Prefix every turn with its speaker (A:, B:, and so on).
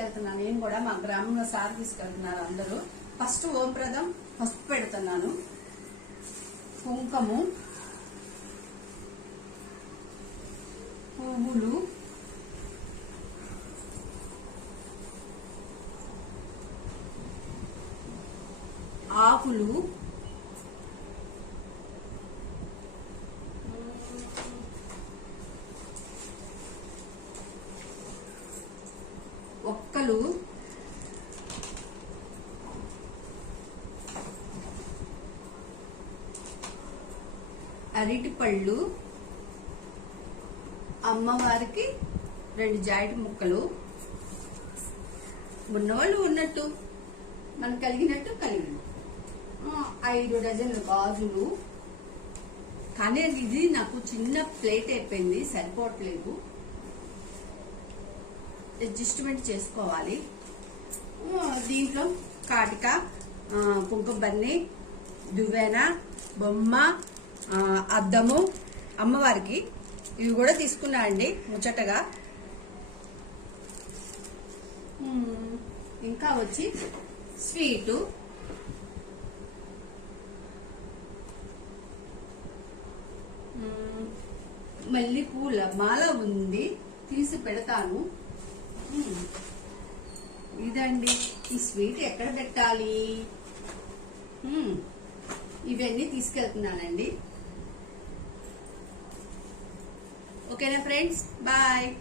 A: తీసుకెళ్తున్నాను నేను కూడా మా గ్రామంలో సార్ తీసుకెళ్తున్నారు అందరూ. ఫస్ట్ ఓంప్రదం ఫస్ట్ పెడుతున్నాను. కుంకము పువ్వులు ఆకులు ఒక్కలు అరటి పళ్ళు అమ్మవారికి రెండు జాయిట్ ముక్కలు. ఉన్నవాళ్ళు ఉన్నట్టు మనం కలిగినట్టు కలిగినట్టు ఐదు డజన్ గాజులు. కానీ ఇది నాకు చిన్న ప్లేట్ అయిపోయింది సరిపోవట్లేదు. అడ్జస్ట్మెంట్ చేసుకోవాలి. దీంట్లో కాటిక ఆ, దువ్వెన బొమ్మ అద్దము అమ్మవారికి ఇవి కూడా తీసుకున్నా అండి ముచ్చటగా. ఇంకా వచ్చి స్వీటు. మళ్ళీ పూల మాల ఉంది తీసి పెడతాను. Hmm. ఇదండి. ఈ స్వీట్ ఎక్కడ పెట్టాలి? Hmm. ఇవన్నీ తీసుకెళ్తున్నానండి. ఓకేనా ఫ్రెండ్స్? బాయ్.